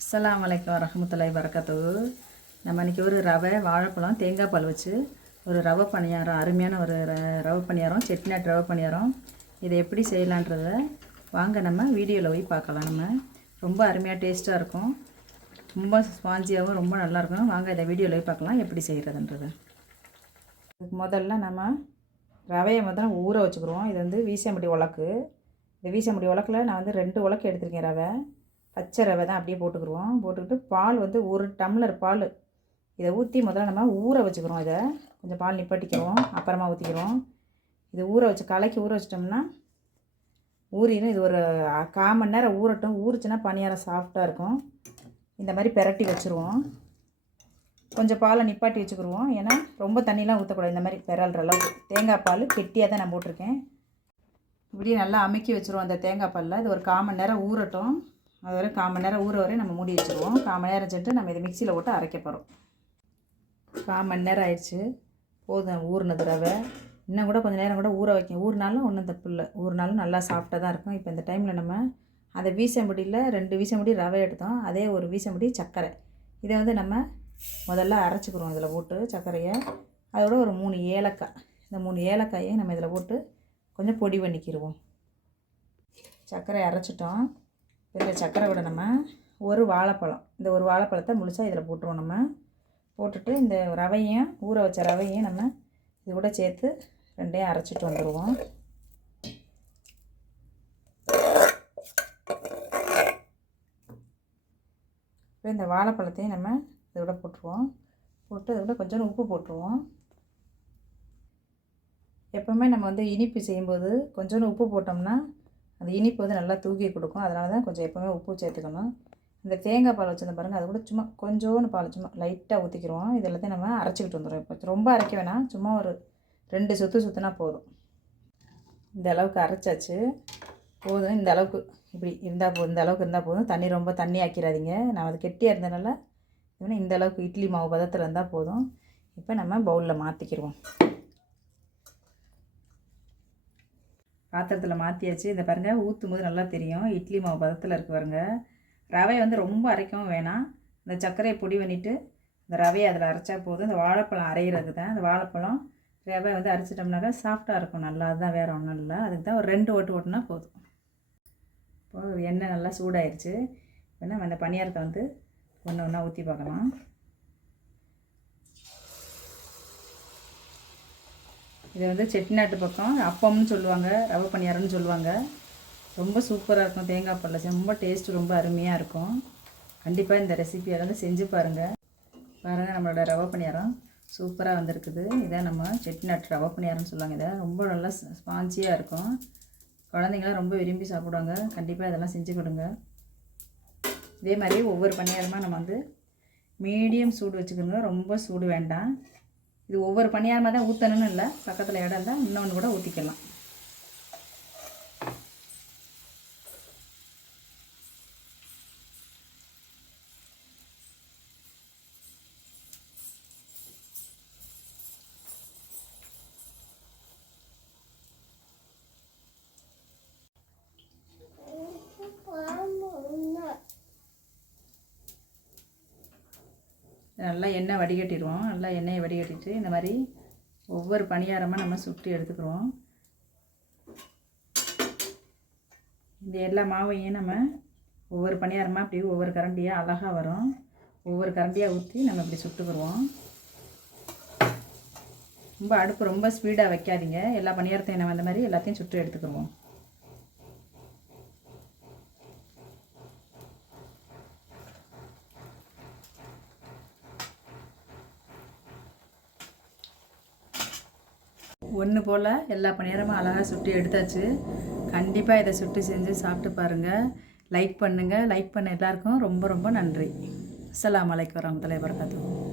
அஸ்ஸலாமு அலைக்கும் வரஹ்மத்துல்லாஹி வரகாத்துஹு. நம்ம இன்றைக்கி ஒரு ரவை வாழைப்பழம் தேங்காய் பால் வச்சு ஒரு ரவை பணியாரம், அருமையான ஒரு ரவை பணியாரம், செட்டிநாட்டு ரவை பணியாரம். இதை எப்படி செய்யலான்றதை வாங்க நம்ம வீடியோவில் போய் பார்க்கலாம். நம்ம ரொம்ப அருமையாக டேஸ்ட்டாக இருக்கும், ரொம்ப ஸ்பாஞ்சியாகவும் ரொம்ப நல்லாயிருக்கும். வாங்க இதை வீடியோவில் போய் பார்க்கலாம் எப்படி செய்கிறதுன்றது. இதுக்கு முதல்ல நம்ம ரவையை முதல்ல ஊற வச்சுக்கிடுவோம். இது வந்து வீசம்படி உலக்கு. இந்த வீசம்படி உலக்கில் நான் வந்து 2 உலக்கு எடுத்திருக்கேன். ரவை பச்சை ரவை தான் அப்படியே போட்டுக்கிடுவோம். போட்டுக்கிட்டு பால் வந்து 1 டம்ளர் பால் இதை ஊற்றி முதல்ல நம்ம ஊற வச்சுக்கிறோம். இதை கொஞ்சம் பால் நிப்பாட்டிக்கிறோம், அப்புறமா ஊற்றிக்கிறோம். இது ஊற வச்சு கலக்கி ஊற வச்சிட்டோம்னா ஊறிடும். இது ஒரு 1/4 மணி நேரம் ஊறட்டும். ஊறிச்சுன்னா பணியாரம் சாஃப்டாக இருக்கும். இந்த மாதிரி பெரட்டி வச்சுருவோம். கொஞ்சம் பாலை நிப்பாட்டி வச்சுக்கிடுவோம், ஏன்னா ரொம்ப தண்ணிலாம் ஊற்றக்கூடாது. இந்த மாதிரி பெறல்ற அளவுக்கு தேங்காய் பால் கெட்டியாக தான் நான் போட்டிருக்கேன். இப்படியே நல்லா அமுக்கி வச்சுருவோம் அந்த தேங்காய் பாலில். இது ஒரு 1/4 மணி நேரம் ஊறட்டும். அது வரை 1/4 மணி நேரம் ஊற வரை நம்ம மூடி வச்சுருவோம். 1/4 மணி நேரம் சென்று நம்ம இதை மிக்சியில் போட்டு அரைக்க போகிறோம். 1/4 மணி நேரம் ஆயிடுச்சு. போதும் ஊறினது ரவை. இன்னும் கூட கொஞ்சம் நேரம் கூட ஊற வைக்க, ஊறினாலும் ஒன்றும் தப்பு இல்லை, ஊறினாலும் நல்லா சாஃப்டாக தான் இருக்கும். இப்போ இந்த டைமில் நம்ம அந்த வீசம்படியில் 2 வீசம்படி ரவை எடுத்தோம், அதே ஒரு வீசம்படி சர்க்கரை. இதை வந்து நம்ம முதல்ல அரைச்சிக்கிறோம். இதில் போட்டு சர்க்கரையை, அதோட ஒரு 3 ஏலக்காய், இந்த 3 ஏலக்காயை நம்ம இதில் போட்டு கொஞ்சம் பொடி பண்ணிக்கிடுவோம். சர்க்கரை அரைச்சிட்டோம். இந்த சர்க்கரை விட நம்ம ஒரு வாழைப்பழம், இந்த ஒரு வாழைப்பழத்தை முழுசாக இதில் போட்டுருவோம். நம்ம போட்டுட்டு இந்த ரவையும் ஊற வச்ச ரவையும் நம்ம இது கூட சேர்த்து 2ஐயும் அரைச்சிட்டு வந்துடுவோம். இப்போ இந்த வாழைப்பழத்தையும் நம்ம இதோட போட்டுருவோம். போட்டு இதோட கொஞ்சம் உப்பு போட்டுருவோம். எப்போவுமே நம்ம வந்து இனிப்பு செய்யும்போது கொஞ்சோண்டு உப்பு போட்டோம்னா அந்த இனிப்பு வந்து நல்லா தூக்கி கொடுக்கும். அதனால தான் கொஞ்சம் எப்போவுமே உப்பு சேர்த்துக்கணும். இந்த தேங்காய் பால் வச்சுருந்த பாருங்கள், அது கூட சும்மா கொஞ்சோண்டு பால் சும்மா லைட்டாக ஊற்றிக்கிறோம். இது எல்லாத்தையும் நம்ம அரைச்சிக்கிட்டு வந்துடுவோம். இப்போ ரொம்ப அரைக்க வேணாம், சும்மா ஒரு 2 சுற்று சுற்றினா போதும். இந்த அளவுக்கு அரைச்சாச்சு, போதும். இந்த அளவுக்கு இப்படி இருந்தால் போதும், இந்த அளவுக்கு இருந்தால் போதும். தண்ணி ரொம்ப தண்ணி ஆக்கிடாதீங்க. நான் அது கெட்டியாக இருந்தனால இந்த அளவுக்கு இட்லி மாவு பதத்தில் இருந்தால் போதும். இப்போ நம்ம பவுலில் மாற்றிக்கிடுவோம். பாத்திரத்தில் மாற்றியாச்சு. இந்த பாருங்கள், ஊற்றும் போது நல்லா தெரியும் இட்லி மாவு பதத்தில் இருக்கு பாருங்கள். ரவையை வந்து ரொம்ப அரைக்கவும் வேணாம். இந்த சர்க்கரையை பொடி பண்ணிவிட்டு இந்த ரவையை அதில் அரைச்சா போதும். இந்த வாழைப்பழம் அரைகிறது தான். இந்த வாழைப்பழம் ரவை வந்து அரைச்சிட்டோம்னாக்கா சாஃப்டாக இருக்கும் நல்லா. அதுதான், வேறு ஒன்றும் இல்லை. அதுக்கு தான் ஒரு 2 ஓட்டு ஓட்டுனா போதும். இப்போது எண்ணெய் நல்லா சூடாயிருச்சு. இப்போ நம்ம இந்த பணியாரத்தை வந்து ஒன்று ஒன்றா ஊற்றி பார்க்கலாம். இதை வந்து செட்டிநாட்டு பக்கம் அப்பம்னு சொல்லுவாங்க, ரவை பணியாரம்னு சொல்லுவாங்க. ரொம்ப சூப்பராக இருக்கும். தேங்காய் பாலில் ரொம்ப டேஸ்ட்டு ரொம்ப அருமையாக இருக்கும். கண்டிப்பாக இந்த ரெசிபியை வந்து செஞ்சு பாருங்கள். பாருங்கள், நம்மளோட ரவை பணியாரம் சூப்பராக வந்திருக்குது. இதை நம்ம செட்டிநாட்டு ரவை பணியாரம்னு சொல்லுவாங்க. இதை ரொம்ப நல்லா ஸ்பான்சியாக இருக்கும். குழந்தைங்களாம் ரொம்ப விரும்பி சாப்பிடுவாங்க. கண்டிப்பாக இதெல்லாம் செஞ்சு கொடுங்க. இதே மாதிரி ஒவ்வொரு பணியாரமாக நம்ம வந்து மீடியம் சூடு வச்சுக்கோங்க, ரொம்ப சூடு வேண்டாம். இது ஒவ்வொரு பணியாரமாக தான் ஊற்றணும்னு இல்லை, பக்கத்தில் இடம் இருந்தால் இன்னொன்று கூட ஊற்றிக்கலாம். நல்லா எண்ணெய் வடிகட்டிடுவோம். நல்லா எண்ணெயை வடிகட்டிட்டு இந்த மாதிரி ஒவ்வொரு பணியாரமாக நம்ம சுட்டி எடுத்துக்கிறோம். இந்த எல்லா மாவையும் நம்ம ஒவ்வொரு பணியாரமாக அப்படி ஒவ்வொரு கரண்டியாக அழகாக வரும். ஒவ்வொரு கரண்டியாக ஊற்றி நம்ம இப்படி சுட்டுக்குருவோம். ரொம்ப அடுப்பு ரொம்ப ஸ்பீடாக வைக்காதீங்க. எல்லா பணியாரத்தையும் நம்ம அந்த மாதிரி எல்லாத்தையும் சுட்டு எடுத்துக்குருவோம். ஒன்று போல் எல்லா பணியாரமும் அழகாக சுட்டு எடுத்தாச்சு. கண்டிப்பாக இதை சுட்டு செஞ்சு சாப்பிட்டு பாருங்கள். லைக் பண்ணுங்கள். லைக் பண்ண எல்லாருக்கும் ரொம்ப ரொம்ப நன்றி. அஸ்ஸலாமு அலைக்கும் வரஹ்மத்துல்லாஹி வபரகாத்துஹு.